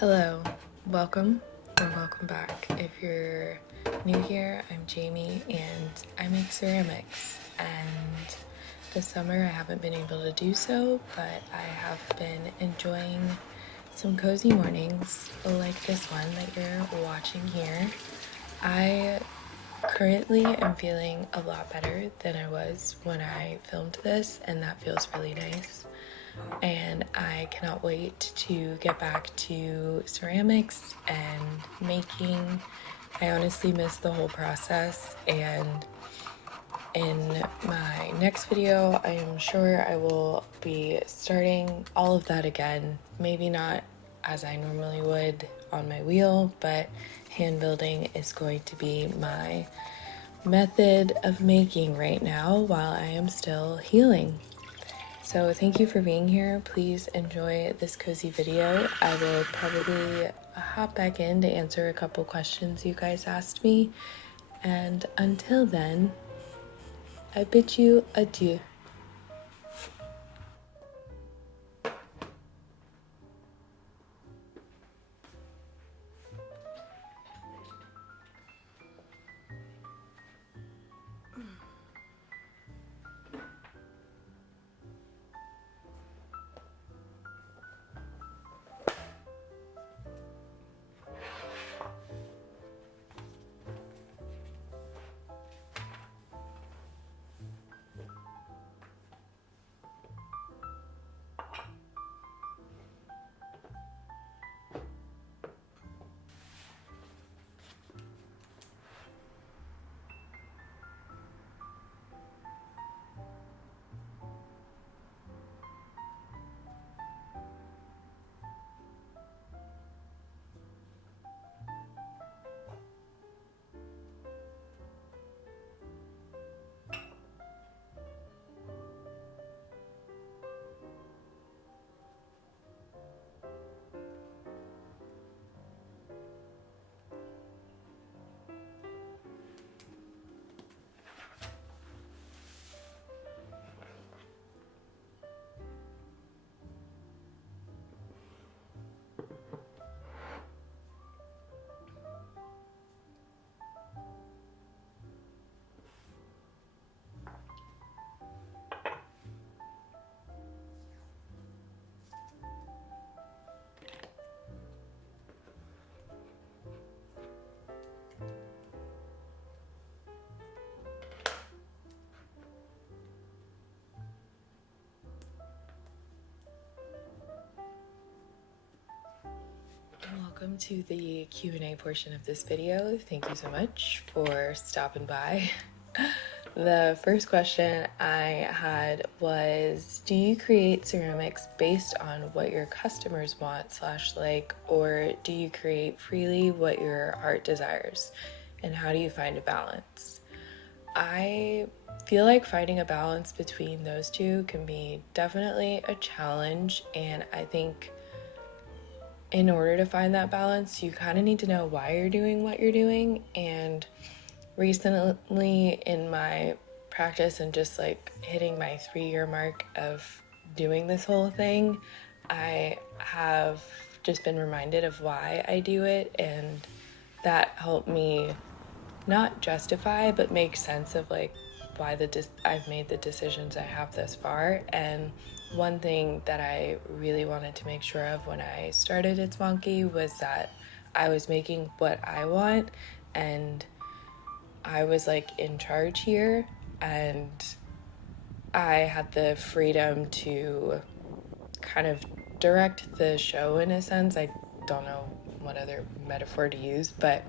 Hello, welcome or welcome back. If you're new here, I'm Jamie and I make ceramics. And this summer I haven't been able to do so, but I have been enjoying some cozy mornings like this one that you're watching here. I currently am feeling a lot better than I was when I filmed this, and that feels really nice. And I cannot wait to get back to ceramics and making. I honestly miss the whole process, and in my next video I am sure I will be starting all of that again. Maybe not as I normally would on my wheel, but hand building is going to be my method of making right now while I am still healing. So thank you for being here. Please enjoy this cozy video. I will probably hop back in to answer a couple questions you guys asked me. And until then, I bid you adieu. Welcome to the Q&A portion of this video. Thank you so much for stopping by. The first question I had was, do you create ceramics based on what your customers want / like, or do you create freely what your heart desires? And how do you find a balance? I feel like finding a balance between those two can be definitely a challenge, and I think in order to find that balance, you kind of need to know why you're doing what you're doing. And recently in my practice and just like hitting my 3-year mark of doing this whole thing, I have just been reminded of why I do it, and that helped me not justify but make sense of like why I've made the decisions I have thus far. And one thing that I really wanted to make sure of when I started It's Wonky was that I was making what I want, and I was like in charge here, and I had the freedom to kind of direct the show in a sense. I don't know what other metaphor to use, but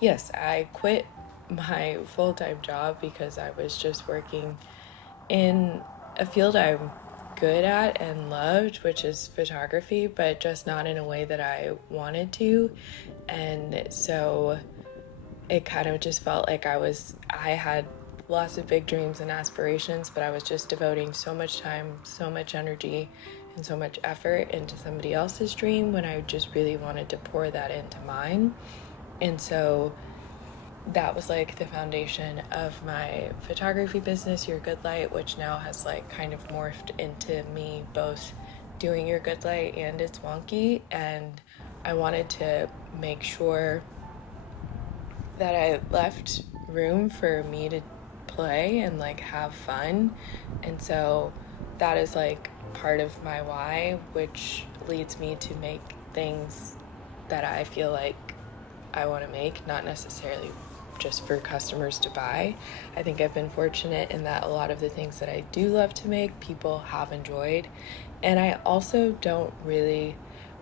yes, I quit my full-time job because I was just working in a field I'm good at and loved, which is photography, but just not in a way that I wanted to. And so it kind of just felt like I had lots of big dreams and aspirations, but I was just devoting so much time, so much energy, and so much effort into somebody else's dream when I just really wanted to pour that into mine. And so that was like the foundation of my photography business, Your Good Light, which now has like kind of morphed into me both doing Your Good Light and It's Wonky. And I wanted to make sure that I left room for me to play and like have fun. And so that is like part of my why, which leads me to make things that I feel like I want to make, not necessarily just for customers to buy. I think I've been fortunate in that a lot of the things that I do love to make, people have enjoyed. And I also don't really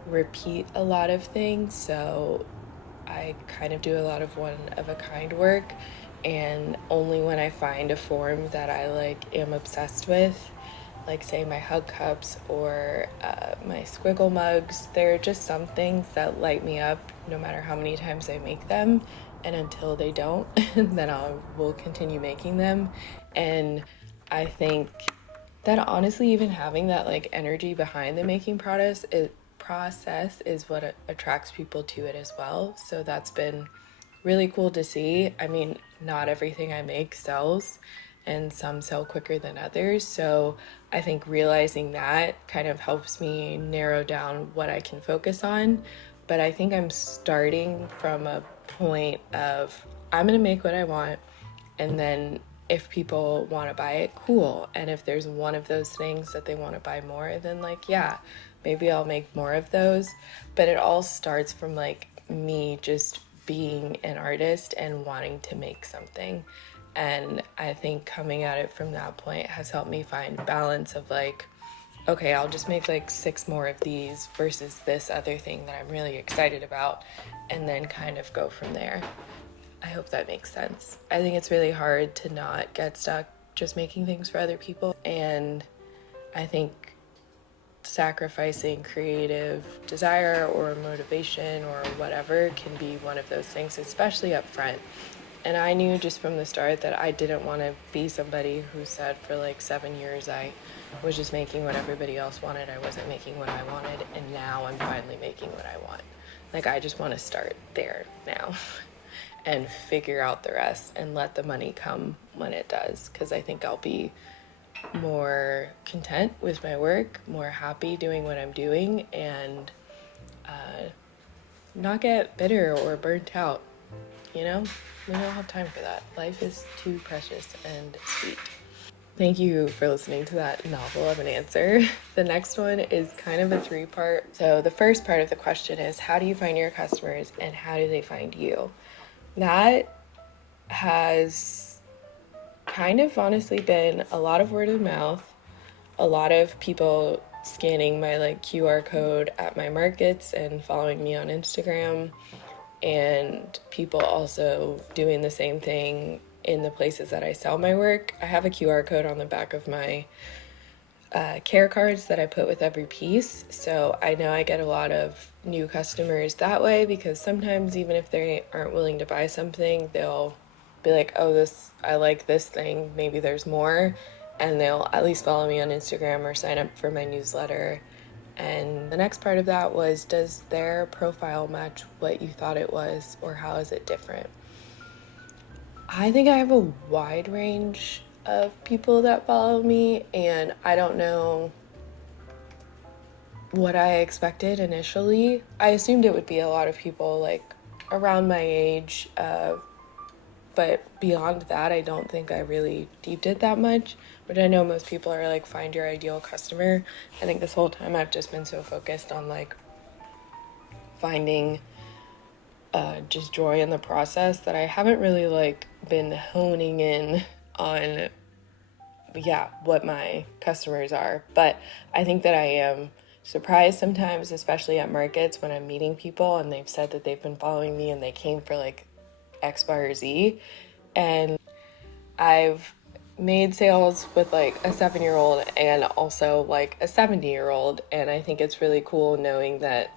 repeat a lot of things, so I kind of do a lot of one of a kind work, and only when I find a form that I like am obsessed with, like say my hug cups or my squiggle mugs, there are just some things that light me up no matter how many times I make them, and until they don't then I will continue making them. And I think that honestly, even having that like energy behind the making process is what attracts people to it as well. So that's been really cool to see. I mean, not everything I make sells, and some sell quicker than others. So I think realizing that kind of helps me narrow down what I can focus on. But I think I'm starting from a point of I'm going to make what I want, and then if people want to buy it, cool. And if there's one of those things that they want to buy more, then like, yeah, maybe I'll make more of those. But it all starts from like me just being an artist and wanting to make something. And I think coming at it from that point has helped me find balance of like, okay, I'll just make like 6 more of these versus this other thing that I'm really excited about, and then kind of go from there. I hope that makes sense. I think it's really hard to not get stuck just making things for other people, and I think sacrificing creative desire or motivation or whatever can be one of those things, especially up front. And I knew just from the start that I didn't want to be somebody who said for like 7 years I was just making what everybody else wanted. I wasn't making what I wanted, and now I'm finally making what I want. Like, I just want to start there now and figure out the rest and let the money come when it does, because I think I'll be more content with my work, more happy doing what I'm doing, and not get bitter or burnt out. You know, we don't have time for that. Life is too precious and sweet. Thank you for listening to that novel of an answer. The next one is kind of a 3-part. So the first part of the question is, how do you find your customers and how do they find you? That has kind of honestly been a lot of word of mouth, a lot of people scanning my like QR code at my markets and following me on Instagram, and people also doing the same thing in the places that I sell my work. I have a QR code on the back of my care cards that I put with every piece, so I know I get a lot of new customers that way, because sometimes even if they aren't willing to buy something, they'll be like, oh, this, I like this thing, maybe there's more, and they'll at least follow me on Instagram or sign up for my newsletter. And the next part of that was, does their profile match what you thought it was, or how is it different? I think I have a wide range of people that follow me, and I don't know what I expected initially. I assumed it would be a lot of people like around my age, but beyond that, I don't think I really deeped it that much, which I know most people are like, find your ideal customer. I think this whole time I've just been so focused on like finding just joy in the process that I haven't really like been honing in on, yeah, what my customers are. But I think that I am surprised sometimes, especially at markets, when I'm meeting people and they've said that they've been following me and they came for like X, Y, or Z. And I've made sales with like a 7-year-old and also like a 70-year-old. And I think it's really cool knowing that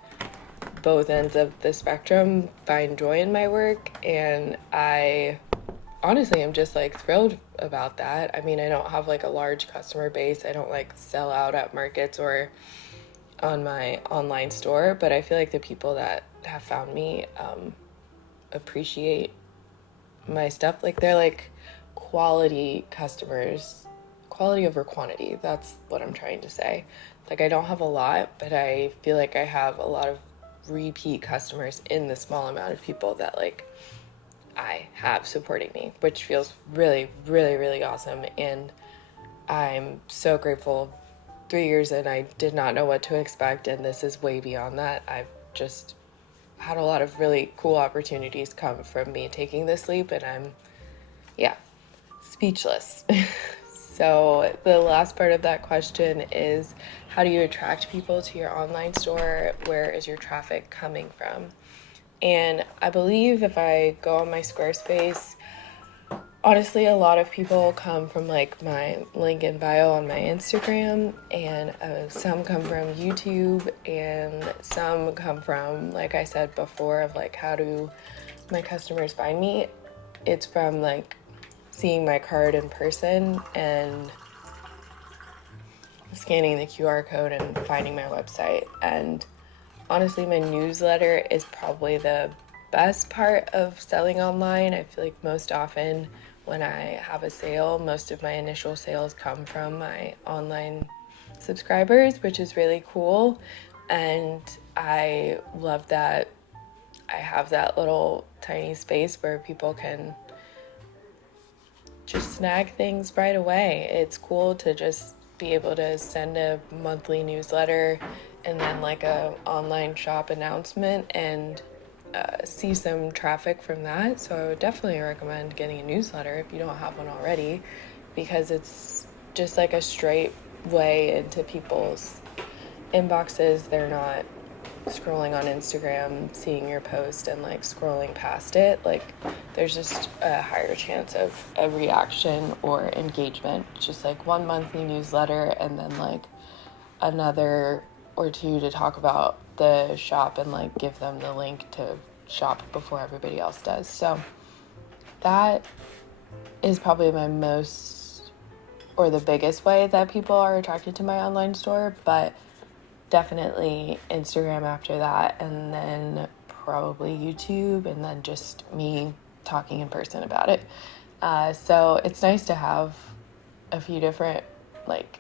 both ends of the spectrum find joy in my work. And I honestly am just like thrilled about that. I mean, I don't have like a large customer base. I don't like sell out at markets or on my online store, but I feel like the people that have found me appreciate my stuff. Like, they're like quality customers, quality over quantity. That's what I'm trying to say. Like, I don't have a lot, but I feel like I have a lot of repeat customers in the small amount of people that like I have supporting me, which feels really, really, really awesome. And I'm so grateful. 3 years in, I did not know what to expect, and this is way beyond that. I've just had a lot of really cool opportunities come from me taking this leap, and I'm, yeah, speechless. So the last part of that question is, how do you attract people to your online store? Where is your traffic coming from? And I believe if I go on my Squarespace, honestly, a lot of people come from like my link in bio on my Instagram, and some come from YouTube, and some come from, like I said before, of like, how do my customers find me? It's from like seeing my card in person and scanning the QR code and finding my website. And honestly, my newsletter is probably the best part of selling online. I feel like most often when I have a sale, most of my initial sales come from my online subscribers, which is really cool. And I love that I have that little tiny space where people can just snag things right away. It's cool to just be able to send a monthly newsletter and then like a online shop announcement and see some traffic from that. So I would definitely recommend getting a newsletter if you don't have one already, because it's just like a straight way into people's inboxes. They're not scrolling on Instagram, seeing your post and like scrolling past it. Like there's just a higher chance of a reaction or engagement. Just like one monthly newsletter and then like another or two to talk about the shop and like give them the link to shop before everybody else does. So that is probably my most, or the biggest way that people are attracted to my online store, but definitely Instagram after that, and then probably YouTube, and then just me talking in person about it. So it's nice to have a few different like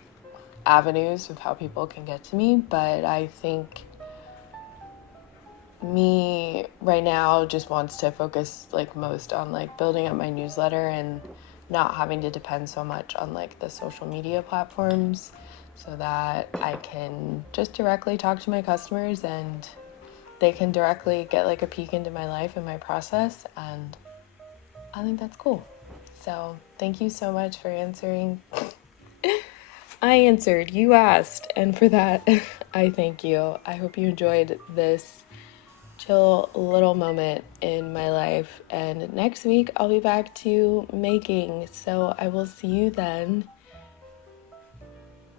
avenues of how people can get to me, but I think me right now just wants to focus like most on like building up my newsletter and not having to depend so much on like the social media platforms, so that I can just directly talk to my customers and they can directly get like a peek into my life and my process, and I think that's cool. So thank you so much for answering. I answered, you asked, and for that I thank you. I hope you enjoyed this chill little moment in my life, and next week I'll be back to making, so I will see you then.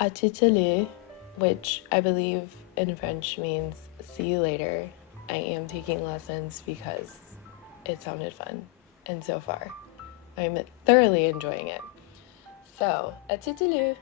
Atrract, which I believe in French means see you later. I am taking lessons because it sounded fun, and so far I'm thoroughly enjoying it. So, atrract.